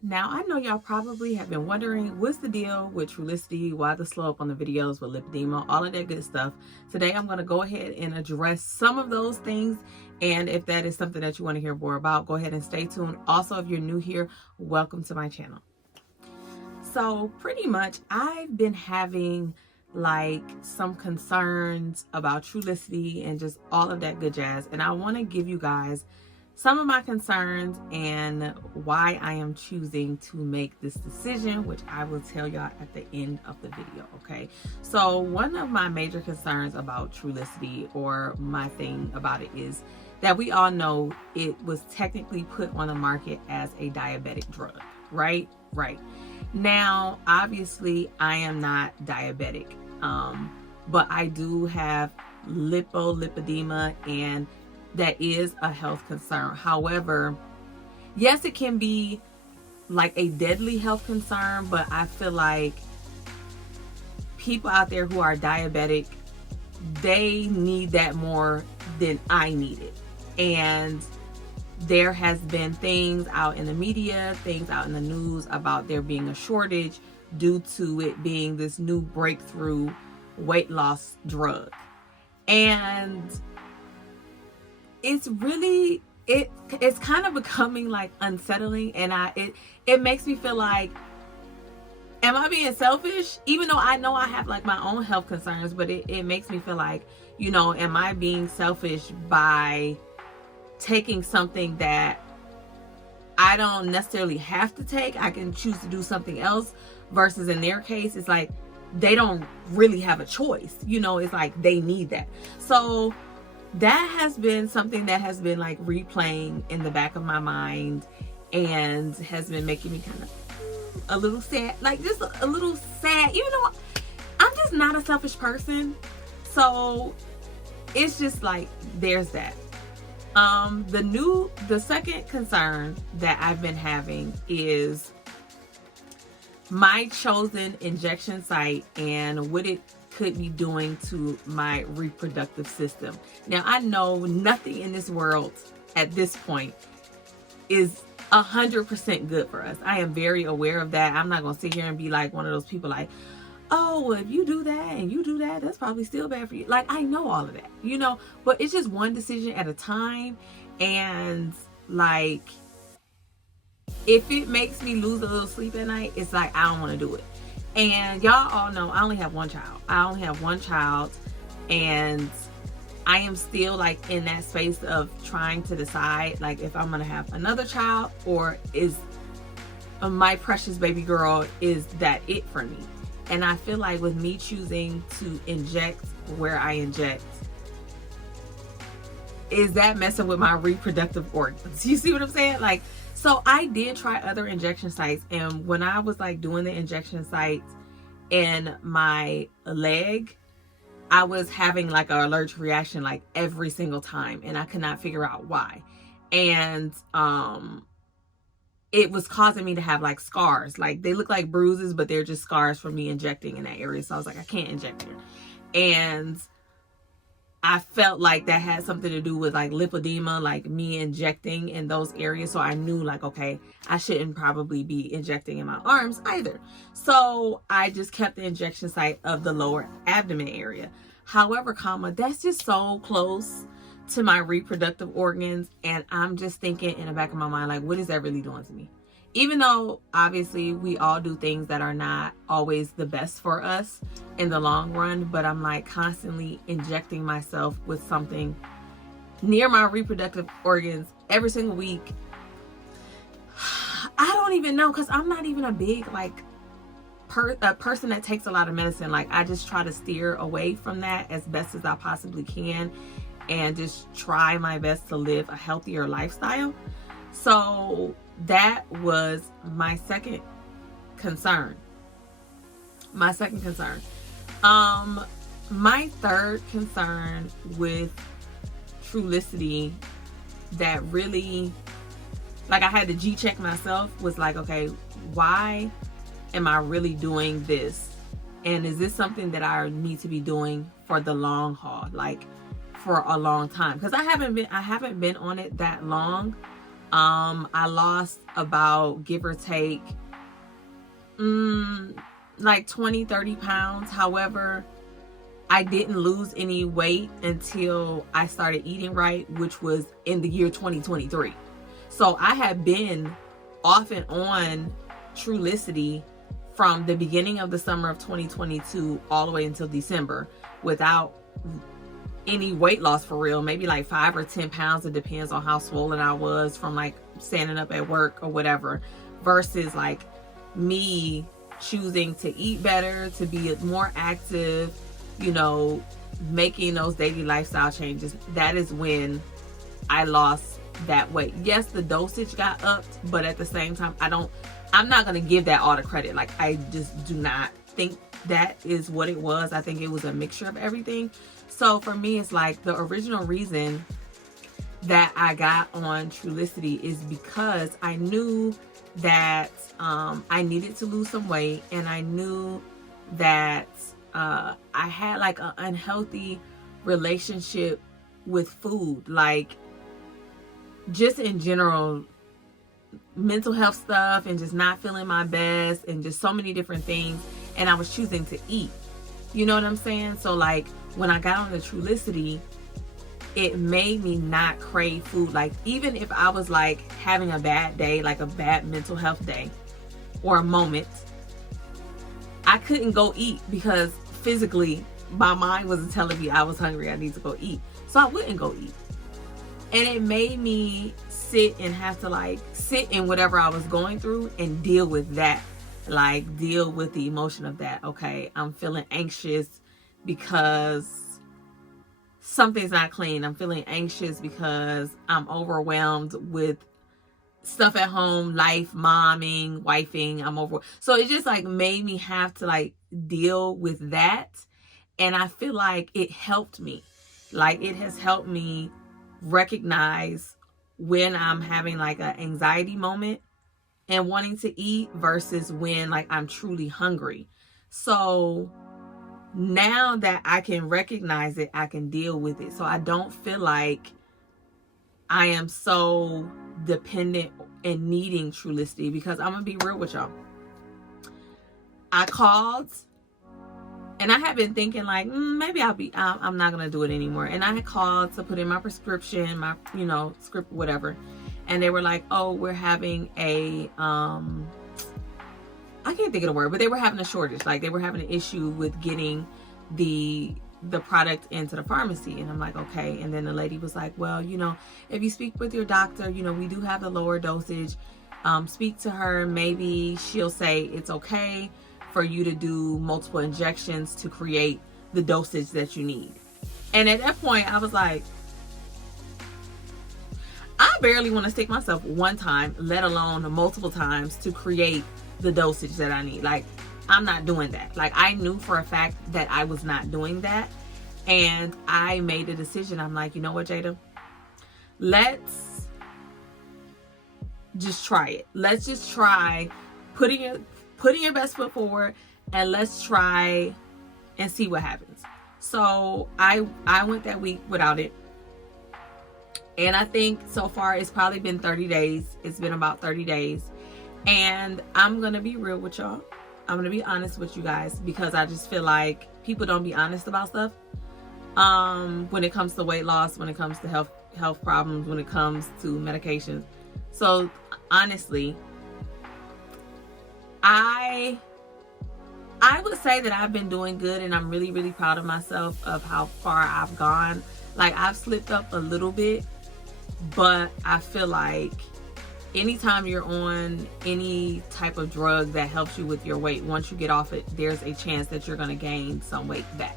Now, I know y'all probably have been wondering what's the deal with Trulicity, why the slow up on the videos with lipedema, all of that good stuff. Today, I'm going to go ahead and address some of those things. And if that is something that you want to hear more about, go ahead and stay tuned. Also, if you're new here, welcome to my channel. So pretty much I've been having like some concerns about Trulicity and just all of that good jazz. And I want to give you guys some of my concerns and why I am choosing to make this decision, which I will tell y'all at the end of the video, okay? So one of my major concerns about Trulicity, or my thing about it, is that we all know it was technically put on the market as a diabetic drug, right? Right. Now, obviously, I am not diabetic, but I do have lipedema, and that is a health concern. However, yes, it can be like a deadly health concern, but I feel like people out there who are diabetic, they need that more than I need it. And there has been things out in the media, things out in the news about there being a shortage due to it being this new breakthrough weight loss drug. And it's really, it's kind of becoming like unsettling, and it makes me feel like, am I being selfish? Even though I know I have like my own health concerns, but it makes me feel like, you know, am I being selfish by taking something that I don't necessarily have to take? I can choose to do something else, versus in their case, it's like they don't really have a choice. You know, it's like they need that. So that has been something that has been like replaying in the back of my mind and has been making me kind of a little sad, like just a little sad, even though I'm just not a selfish person. So it's just like, there's that. The second concern that I've been having is my chosen injection site and what it could be doing to my reproductive system. Now, I know nothing in this world at this point is 100% good for us. I am very aware of that. I'm not going to sit here and be like one of those people like, oh, well, if you do that and you do that, that's probably still bad for you. Like, I know all of that, you know, but it's just one decision at a time. And like, if it makes me lose a little sleep at night, it's like, I don't want to do it. And y'all all know I only have one child. And I am still like in that space of trying to decide like if I'm going to have another child, or is my precious baby girl, is that it for me? And I feel like with me choosing to inject where I inject, is that messing with my reproductive organs? You see what I'm saying? Like, so I did try other injection sites, and when I was like doing the injection sites in my leg, I was having like an allergic reaction like every single time, and I could not figure out why. And it was causing me to have like scars. Like, they look like bruises, but they're just scars from me injecting in that area. So I was like, I can't inject here. And I felt like that had something to do with like lipedema, like me injecting in those areas. So I knew like, okay, I shouldn't probably be injecting in my arms either. So I just kept the injection site of the lower abdomen area. However, that's just so close to my reproductive organs, and I'm just thinking in the back of my mind, like, what is that really doing to me? Even though obviously we all do things that are not always the best for us in the long run, but I'm like constantly injecting myself with something near my reproductive organs every single week. I don't even know, because I'm not even a big like a person that takes a lot of medicine. Like, I just try to steer away from that as best as I possibly can, and just try my best to live a healthier lifestyle. So that was my second concern. My third concern with Trulicity that really, like, I had to G-check myself was like, okay, why am I really doing this? And is this something that I need to be doing for the long haul, like for a long time? Because I haven't been on it that long, I lost about, give or take, like 20-30 pounds. However, I didn't lose any weight until I started eating right, which was in the year 2023. So I had been off and on Trulicity from the beginning of the summer of 2022 all the way until December without any weight loss for real. Maybe like 5 or 10 pounds. It depends on how swollen I was from like standing up at work or whatever, versus like me choosing to eat better, to be more active, you know, making those daily lifestyle changes. That is when I lost that weight. Yes, the dosage got upped, but at the same time, I'm not going to give that all the credit. Like, I just do not think that is what it was. I think it was a mixture of everything. So for me, it's like the original reason that I got on Trulicity is because I knew that I needed to lose some weight, and I knew that I had like an unhealthy relationship with food, like just in general, mental health stuff, and just not feeling my best, and just so many different things. And I was choosing to eat, you know what I'm saying? So like when I got on the Trulicity, it made me not crave food. Like even if I was like having a bad day, like a bad mental health day or a moment, I couldn't go eat because physically my mind wasn't telling me I was hungry, I need to go eat. So I wouldn't go eat. And it made me sit and have to like sit in whatever I was going through and deal with that. Like deal with the emotion of that. Okay, I'm feeling anxious because something's not clean. I'm feeling anxious because I'm overwhelmed with stuff at home, life, momming, wifing. So it just like made me have to like deal with that. And I feel like it helped me. Like it has helped me recognize when I'm having like an anxiety moment and wanting to eat versus when like I'm truly hungry. So now that I can recognize it, I can deal with it. So I don't feel like I am so dependent and needing Trulicity, because I'm gonna be real with y'all. I called and I had been thinking like, maybe I'm not gonna do it anymore. And I had called to put in my prescription, my, you know, script, whatever. And they were like, oh, we're having a, I can't think of the word, but they were having a shortage. Like they were having an issue with getting the product into the pharmacy. And I'm like, okay. And then the lady was like, well, you know, if you speak with your doctor, you know, we do have the lower dosage. Speak to her. Maybe she'll say it's okay for you to do multiple injections to create the dosage that you need. And at that point, I was like, I barely want to stick myself one time, let alone multiple times, to create the dosage that I need. Like, I'm not doing that. Like, I knew for a fact that I was not doing that. And I made a decision. I'm like, you know what, Jada? Let's just try it. Let's just try putting your best foot forward, and let's try and see what happens. So I went that week without it. And I think so far it's probably been 30 days. It's been about 30 days. And I'm going to be real with y'all. I'm going to be honest with you guys, because I just feel like people don't be honest about stuff. When it comes to weight loss, when it comes to health problems, when it comes to medications. So honestly, I would say that I've been doing good, and I'm really, really proud of myself of how far I've gone. Like, I've slipped up a little bit, but I feel like anytime you're on any type of drug that helps you with your weight, once you get off it, there's a chance that you're going to gain some weight back.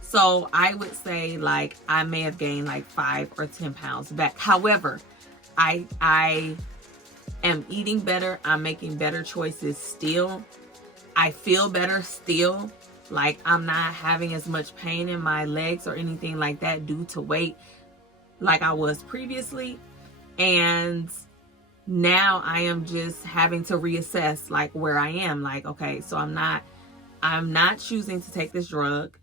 So I would say like I may have gained like 5 or 10 pounds back. However, I am eating better. I'm making better choices still. I feel better still. Like, I'm not having as much pain in my legs or anything like that due to weight like I was previously. And now I am just having to reassess like where I am. Like, okay, so I'm not choosing to take this drug.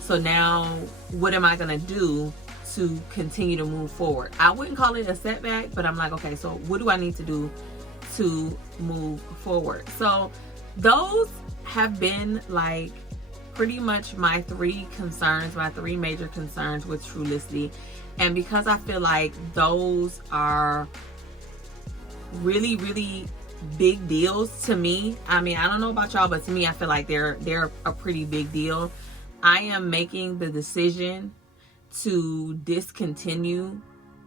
So now what am I going to do to continue to move forward. I wouldn't call it a setback, but I'm like, okay, so what do I need to do to move forward? So those have been like pretty much my three major concerns with Trulicity. And because I feel like those are really, really big deals to me. I mean, I don't know about y'all, but to me, I feel like they're a pretty big deal. I am making the decision to discontinue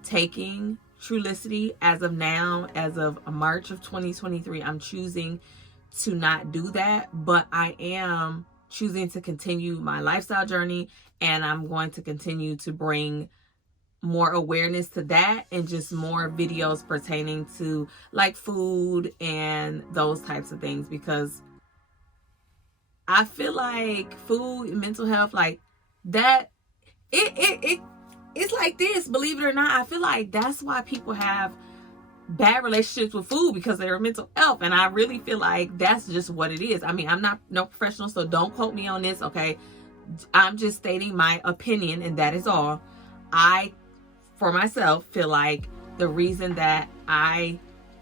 taking Trulicity as of now, as of March of 2023. I'm choosing to not do that, but I am choosing to continue my lifestyle journey, and I'm going to continue to bring more awareness to that and just more videos pertaining to like food and those types of things, because I feel like food, mental health, like that, it's like this, believe it or not. I feel like that's why people have bad relationships with food, because of their mental health. And I really feel like that's just what it is. I mean, I'm not no professional, so don't quote me on this, okay? I'm just stating my opinion, and that is all. I, for myself, feel like the reason that I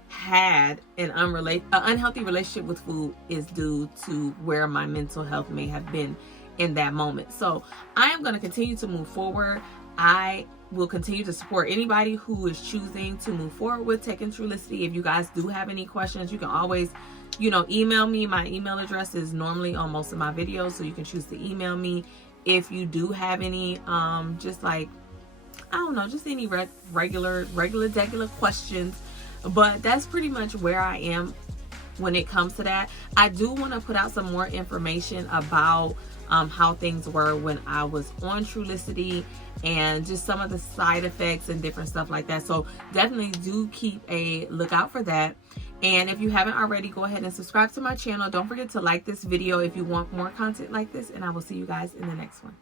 had an unhealthy relationship with food is due to where my mental health may have been in that moment. So I am going to continue to move forward. I will continue to support anybody who is choosing to move forward with taking Trulicity. If you guys do have any questions, you can always, email me. My email address is normally on most of my videos, so you can choose to email me if you do have any, just like, I don't know, just any regular questions. But that's pretty much where I am when it comes to that. I do want to put out some more information about how things were when I was on Trulicity, and just some of the side effects and different stuff like that. So definitely do keep a lookout for that. And if you haven't already, go ahead and subscribe to my channel. Don't forget to like this video if you want more content like this, and I will see you guys in the next one.